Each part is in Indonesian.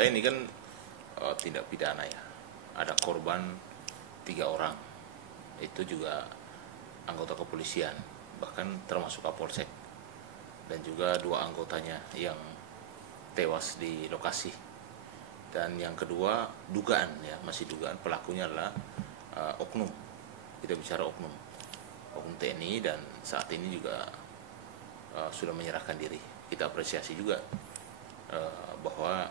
saya ini kan tindak pidana ya. Ada korban 3 orang, itu juga anggota kepolisian, bahkan termasuk Kapolsek, dan juga 2 anggotanya yang tewas di lokasi. Dan yang kedua dugaan ya, masih dugaan pelakunya adalah oknum. Kita bicara oknum TNI, dan saat ini juga sudah menyerahkan diri. Kita apresiasi juga bahwa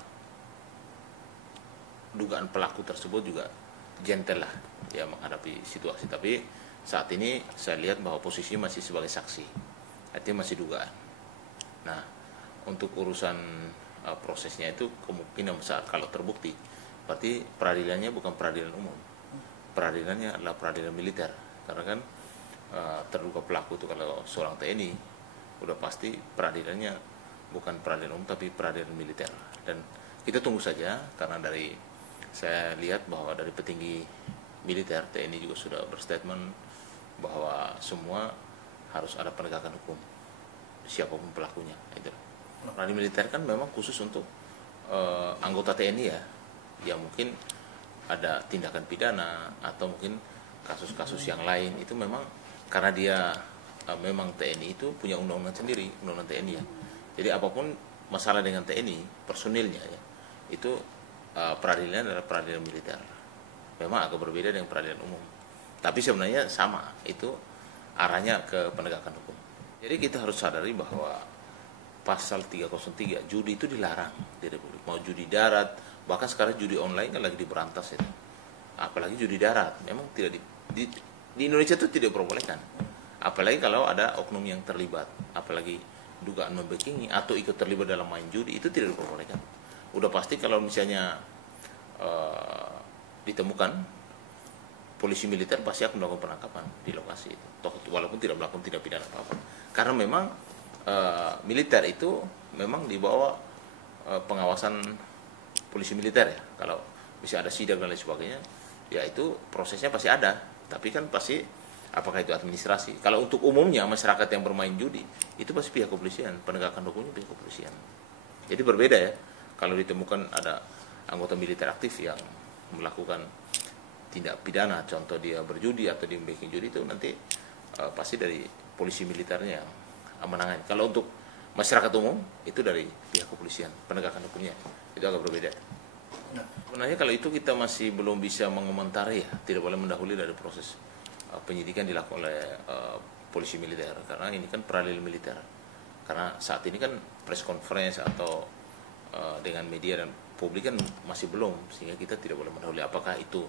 dugaan pelaku tersebut juga gentle lah ya menghadapi situasi. Tapi saat ini saya lihat bahwa posisinya masih sebagai saksi, artinya masih dugaan. Nah, untuk urusan prosesnya itu kemungkinan saat kalau terbukti, berarti peradilannya bukan peradilan umum, peradilannya adalah peradilan militer. Karena kan terduga pelaku itu kalau seorang TNI, udah pasti peradilannya bukan peradilan umum tapi peradilan militer. Dan kita tunggu saja, karena saya lihat bahwa dari petinggi militer TNI juga sudah berstatement bahwa semua harus ada penegakan hukum siapapun pelakunya. Itu peradilan militer kan memang khusus untuk anggota TNI ya, yang mungkin ada tindakan pidana atau mungkin kasus-kasus yang lain. Itu memang karena dia memang TNI itu punya undang-undang sendiri, undang-undang TNI ya. Jadi apapun masalah dengan TNI, personilnya ya, itu peradilan adalah peradilan militer. Memang agak berbeda dengan peradilan umum, tapi sebenarnya sama, itu arahnya ke penegakan hukum. Jadi kita harus sadari bahwa pasal 303 judi itu dilarang di Republik. Mau judi darat, bahkan sekarang judi online kan lagi diberantas itu. Apalagi judi darat, memang tidak di Indonesia itu tidak diperbolehkan. Apalagi kalau ada oknum yang terlibat, apalagi dugaan membackingi atau ikut terlibat dalam main judi, itu tidak diperbolehkan. Udah pasti kalau misalnya ditemukan, polisi militer pasti akan melakukan penangkapan di lokasi itu, walaupun tidak melakukan tindak pidana apa-apa. Karena memang militer itu memang di bawah pengawasan polisi militer ya. Kalau bisa ada sidak dan lain sebagainya, ya itu prosesnya pasti ada. Tapi kan pasti apakah itu administrasi. Kalau untuk umumnya masyarakat yang bermain judi, itu pasti pihak kepolisian, penegakan hukumnya pihak kepolisian. Jadi berbeda ya. Kalau ditemukan ada anggota militer aktif yang melakukan tindak pidana, contoh dia berjudi atau dia membuat judi, itu nanti pasti dari polisi militernya yang menangani. Kalau untuk masyarakat umum, itu dari pihak kepolisian, penegakan hukumnya. Itu agak berbeda. Sebenarnya kalau itu kita masih belum bisa mengomentari ya, tidak boleh mendahului dari proses penyidikan dilakukan oleh polisi militer, karena ini kan peradilan militer. Karena saat ini kan press conference atau dengan media dan publik kan masih belum, sehingga kita tidak boleh mendahului apakah itu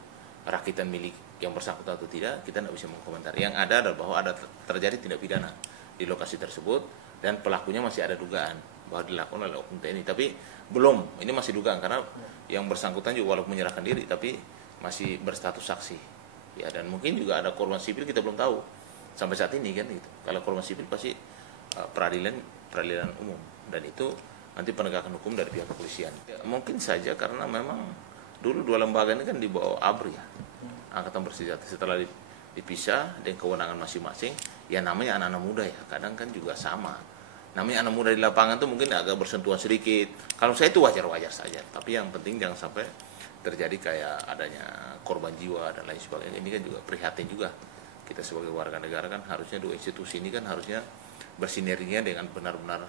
rakitan milik yang bersangkutan atau tidak. Kita tidak bisa mengomentari. Yang ada adalah bahwa ada terjadi tindak pidana di lokasi tersebut dan pelakunya masih ada dugaan bahwa dilakukan oleh oknum TNI, tapi belum, ini masih dugaan karena yang bersangkutan juga walaupun menyerahkan diri tapi masih berstatus saksi ya. Dan mungkin juga ada korban sipil, kita belum tahu sampai saat ini kan gitu. Kalau korban sipil pasti peradilan umum, dan itu nanti penegakan hukum dari pihak kepolisian ya. Mungkin saja karena memang dulu 2 lembaga ini kan di bawah ABRI ya, Angkatan Bersenjata. Setelah dipisah dengan kewenangan masing-masing, ya namanya anak-anak muda ya, kadang kan juga sama. Namanya anak muda di lapangan tuh mungkin agak bersentuhan sedikit. Kalau saya itu wajar-wajar saja, tapi yang penting jangan sampai terjadi kayak adanya korban jiwa dan lain sebagainya. Ini kan juga prihatin juga. Kita sebagai warga negara kan harusnya 2 institusi ini kan harusnya bersinerginya dengan benar-benar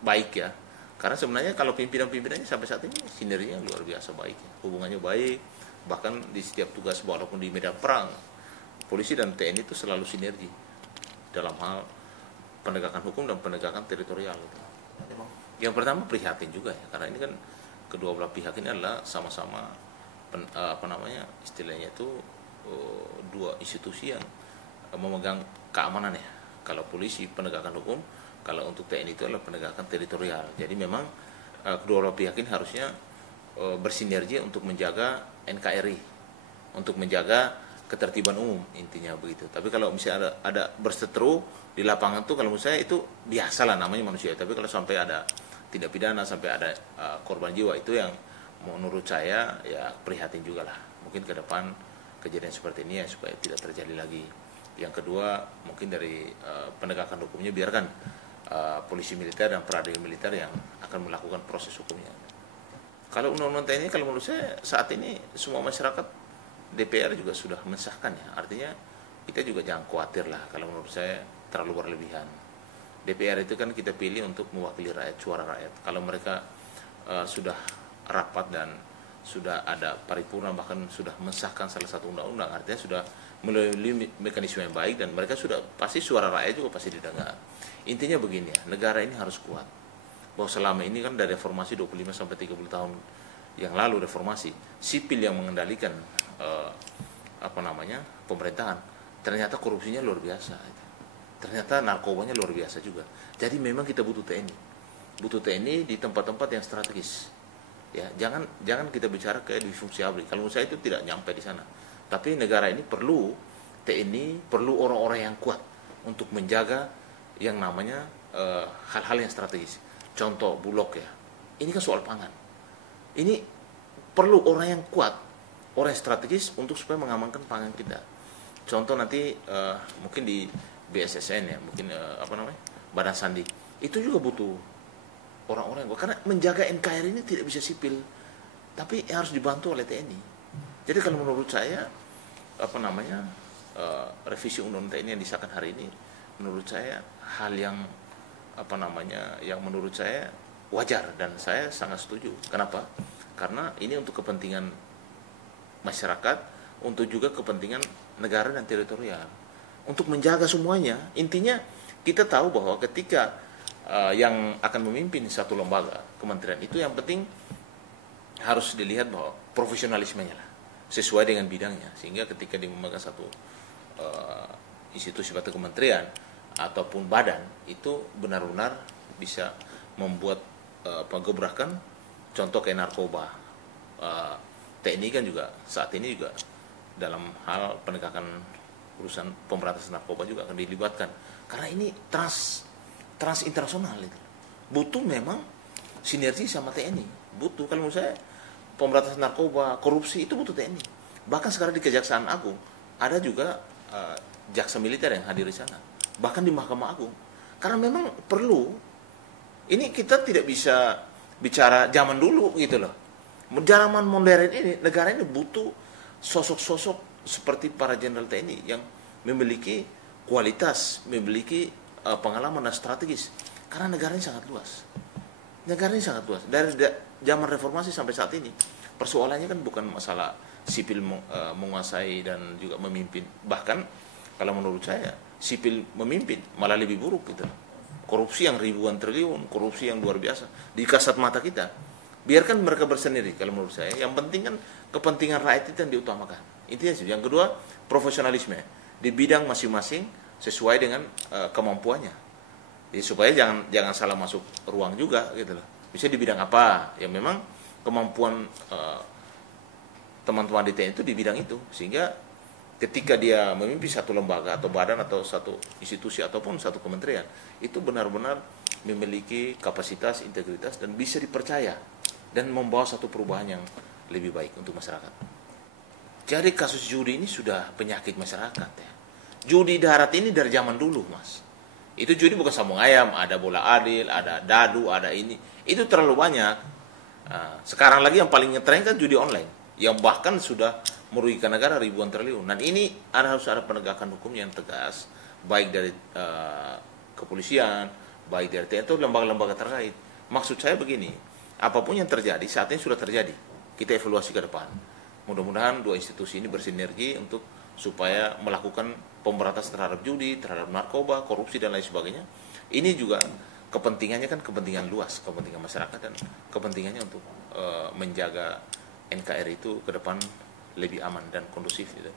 baik ya. Karena sebenarnya kalau pimpinan-pimpinannya sampai saat ini sinerginya luar biasa baik ya. Hubungannya baik, bahkan di setiap tugas walaupun di medan perang, polisi dan TNI itu selalu sinergi dalam hal penegakan hukum dan penegakan teritorial gitu. Yang pertama prihatin juga ya, karena ini kan kedua belah pihak ini adalah sama-sama istilahnya itu 2 institusi yang memegang keamanan ya. Kalau polisi penegakan hukum, kalau untuk TNI itu adalah penegakan teritorial. Jadi memang kedua belah pihak ini harusnya bersinergi untuk menjaga NKRI, untuk menjaga ketertiban umum, intinya begitu. Tapi kalau misalnya ada berseteru di lapangan tuh, kalau menurut saya itu biasalah, namanya manusia. Tapi kalau sampai ada tindak pidana, sampai ada korban jiwa, itu yang menurut saya ya prihatin juga lah. Mungkin ke depan kejadian seperti ini ya supaya tidak terjadi lagi. Yang kedua mungkin dari penegakan hukumnya biarkan polisi militer dan peradilan militer yang akan melakukan proses hukumnya. Kalau undang-undang TNI, kalau menurut saya saat ini semua masyarakat, DPR juga sudah mensahkan ya. Artinya kita juga jangan khawatir lah kalau menurut saya terlalu berlebihan. DPR itu kan kita pilih untuk mewakili rakyat, suara rakyat. Kalau mereka sudah rapat dan sudah ada paripurna, bahkan sudah mensahkan salah satu undang-undang, artinya sudah melalui mekanisme yang baik dan mereka sudah pasti suara rakyat juga pasti didengar. Intinya begini ya, negara ini harus kuat. Bahwa selama ini kan dari reformasi 25 sampai 30 tahun yang lalu reformasi, sipil yang mengendalikan pemerintahan, ternyata korupsinya luar biasa. Ternyata narkobanya luar biasa juga. Jadi memang kita butuh TNI. Butuh TNI di tempat-tempat yang strategis. Ya, jangan kita bicara kayak di fungsi ABRI. Kalau menurut saya itu tidak nyampe di sana. Tapi negara ini perlu TNI, perlu orang-orang yang kuat untuk menjaga yang namanya hal-hal yang strategis. Contoh Bulog ya. Ini kan soal pangan. Ini perlu orang yang kuat, orang yang strategis untuk supaya mengamankan pangan kita. Contoh nanti mungkin di BSSN ya, mungkin Badan Sandi. Itu juga butuh orang-orang yang kuat. Karena menjaga NKRI ini tidak bisa sipil, tapi harus dibantu oleh TNI. Jadi kalau menurut saya revisi undang-undang TNI yang disahkan hari ini, menurut saya hal yang yang menurut saya wajar dan saya sangat setuju. Kenapa? Karena ini untuk kepentingan masyarakat, untuk juga kepentingan negara dan teritorial, untuk menjaga semuanya. Intinya kita tahu bahwa ketika yang akan memimpin satu lembaga kementerian itu yang penting harus dilihat bahwa profesionalismenya lah, sesuai dengan bidangnya, sehingga ketika dia memegang satu institusi atau kementerian ataupun badan itu benar-benar bisa membuat gebrakan. Contoh kayak narkoba, TNI kan juga saat ini juga dalam hal penegakan urusan pemberantasan narkoba juga akan dilibatkan, karena ini trans internasional itu butuh memang sinergi sama TNI. Butuh, kalau menurut saya pemberantasan narkoba, korupsi itu butuh TNI. Bahkan sekarang di Kejaksaan Agung ada juga jaksa militer yang hadir di sana, bahkan di Mahkamah Agung, karena memang perlu. Ini kita tidak bisa bicara zaman dulu gitu loh. Zaman modern ini, negara ini butuh sosok-sosok seperti para jenderal TNI yang memiliki kualitas, memiliki pengalaman dan strategis. Karena negara ini sangat luas. Negara ini sangat luas. Dari zaman reformasi sampai saat ini, persoalannya kan bukan masalah sipil menguasai dan juga memimpin. Bahkan kalau menurut saya, sipil memimpin malah lebih buruk gitu. Korupsi yang ribuan triliun, korupsi yang luar biasa di kasat mata kita. Biarkan mereka bersendiri kalau menurut saya. Yang penting kan kepentingan rakyat itu yang diutamakan. Intinya sih. Yang kedua, profesionalisme di bidang masing-masing sesuai dengan kemampuannya. Jadi supaya jangan salah masuk ruang juga gitu loh. Bisa di bidang apa? Ya memang kemampuan teman-teman di TNI itu di bidang itu, sehingga ketika dia memimpin satu lembaga atau badan atau satu institusi ataupun satu kementerian, itu benar-benar memiliki kapasitas, integritas dan bisa dipercaya dan membawa satu perubahan yang lebih baik untuk masyarakat. Jadi kasus judi ini sudah penyakit masyarakat ya. Judi darat ini dari zaman dulu, Mas. Itu judi bukan sambung ayam, ada bola adil, ada dadu, ada ini. Itu terlalu banyak. Nah, sekarang lagi yang paling ngetren kan judi online, yang bahkan sudah merugikan negara ribuan triliun. Dan ini harus ada penegakan hukum yang tegas, baik dari kepolisian, baik dari TNI atau lembaga-lembaga terkait. Maksud saya begini, apapun yang terjadi, saat ini sudah terjadi. Kita evaluasi ke depan. Mudah-mudahan dua institusi ini bersinergi untuk supaya melakukan pemberantasan terhadap judi, terhadap narkoba, korupsi dan lain sebagainya. Ini juga kepentingannya kan kepentingan luas, kepentingan masyarakat dan kepentingannya untuk menjaga NKRI itu ke depan lebih aman dan kondusif gitu.